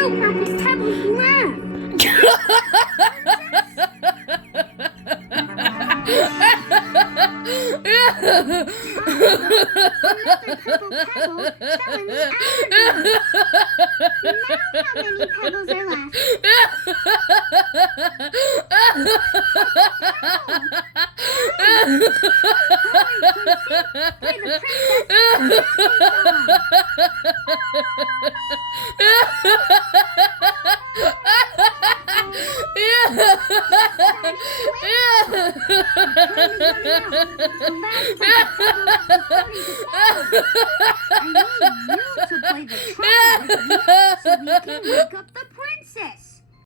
two purple pebbles left. Another purple pebble fell in the hourglass. Now how many pebbles are left? I need you to play the trumpet with me so we can wake up the